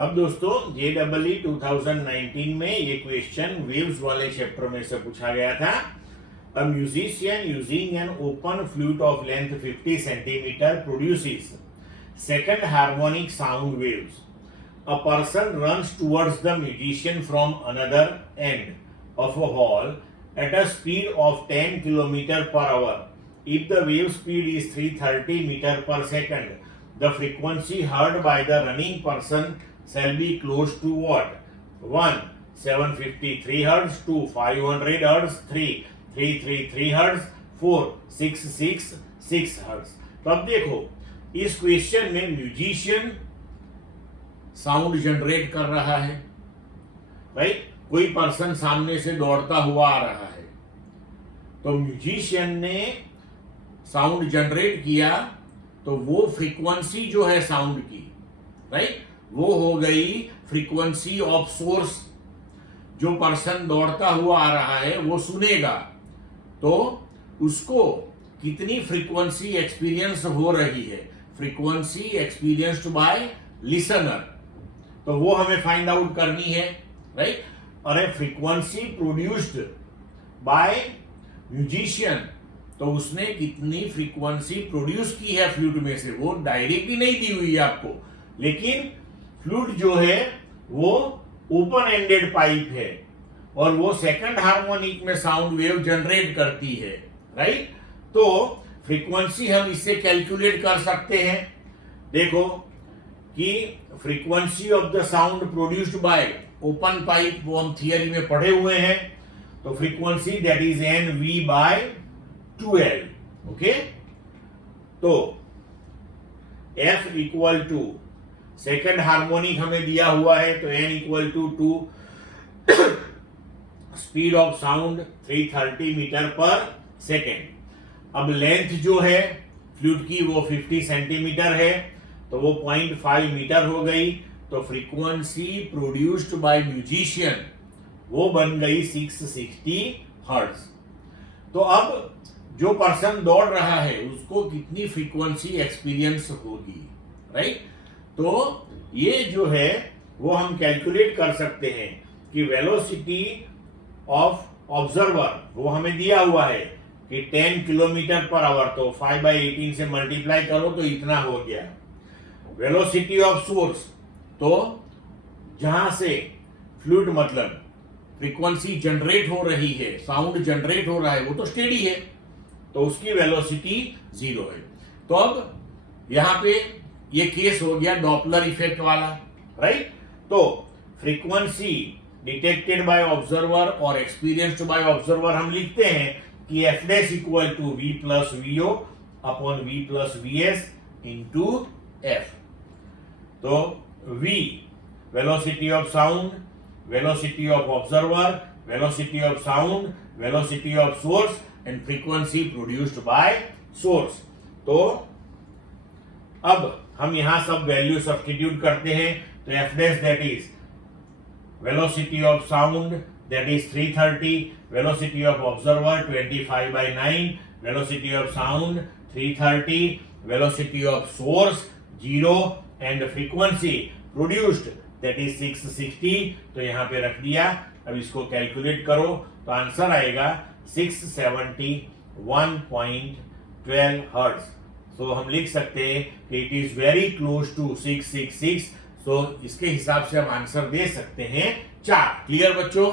अब दोस्तों JEE 2019 में ये क्वेश्चन वेव्स वाले चैप्टर में से पूछा गया था। A musician using an open flute of length 50 centimeter produces second harmonic sound waves. A person runs towards the musician from another end of a hall at a speed of 10 km per hour. If the wave speed is 330 meter per second, the frequency heard by the running person shall be close to what? 1. 753 Hz, 2. 500 Hz, 3. 333 Hz, 4. 666 Hz. तो अब देखो इस question में musician sound generate कर रहा है, right? कोई person सामने से दौड़ता हुआ आ रहा है, तो म्यूजिशियन ने साउंड जनरेट किया, तो वो फ्रीक्वेंसी जो है साउंड की, राइट, वो हो गई फ्रीक्वेंसी ऑफ सोर्स। जो पर्सन दौड़ता हुआ आ रहा है वो सुनेगा, तो उसको कितनी फ्रीक्वेंसी एक्सपीरियंस हो रही है, फ्रीक्वेंसी एक्सपीरियंस्ड बाय लिसनर, तो वो हमें फाइंड आउट करनी है, राइट? अरे फ्रीक्वेंसी प्रोड्यूस्ड बाय म्यूजिशियन, तो उसने कितनी फ्रीक्वेंसी प्रोड्यूस की है फ्लूट में से, वो डायरेक्टली नहीं दी हुई है आपको, लेकिन फ्लूट जो है वो ओपन एंडेड पाइप है और वो सेकंड हार्मोनिक में साउंड वेव जनरेट करती है, राइट? तो फ्रीक्वेंसी हम इससे कैलकुलेट कर सकते हैं। देखो कि frequency of the sound produced by open pipe वो हम थियरी में पढ़े हुए हैं, तो frequency that is NV by 2L, okay? तो F equal to second harmonic हमें दिया हुआ है, तो N equal to 2, speed of sound 330 metre पर सेकेंड। अब लेंथ जो है फ्लूट की वो 50 सेंटीमीटर है, तो वो 0.5 मीटर हो गई, तो फ्रीक्वेंसी प्रोड्यूस्ड बाय म्यूजिशियन वो बन गई 660 हर्ट्ज। तो अब जो पर्सन दौड़ रहा है उसको कितनी फ्रीक्वेंसी एक्सपीरियंस होगी, राइट? तो ये जो है वो हम कैलकुलेट कर सकते हैं कि वेलोसिटी ऑफ ऑब्जर्वर वो हमें दिया हुआ है कि 10 किलोमीटर पर आवर, तो 5/18 से मल्टीप्लाई करो तो इतना हो गया। वेलोसिटी ऑफ सोर्स, तो जहां से फ्लूट मतलब फ्रीक्वेंसी जनरेट हो रही है, साउंड जनरेट हो रहा है, वो तो स्टेडी है, तो उसकी वेलोसिटी 0 है। तो अब यहां पे ये केस हो गया डॉपलर इफेक्ट वाला, राइट? तो फ्रीक्वेंसी डिटेक्टेड बाय ऑब्जर्वर और एक्सपीरियंस्ड बाय ऑब्जर्वर हम लिखते हैं कि F dash equal to V plus VO upon V plus VS into F। तो V velocity of sound, velocity of observer, velocity of sound, velocity of source and frequency produced by source. तो अब हम यहां सब value substitute करते हैं, तो F dash that is velocity of sound that is 330, velocity of observer 25/9, velocity of sound 330, velocity of source 0 and frequency produced that is 660, तो यहां पे रख दिया। अब इसको कैलकुलेट करो तो आंसर आएगा 671.12 हर्ट्ज। तो हम लिख सकते हैं कि it is very close to 666, सो इसके हिसाब से हम आंसर दे सकते हैं 4। क्लियर बच्चों?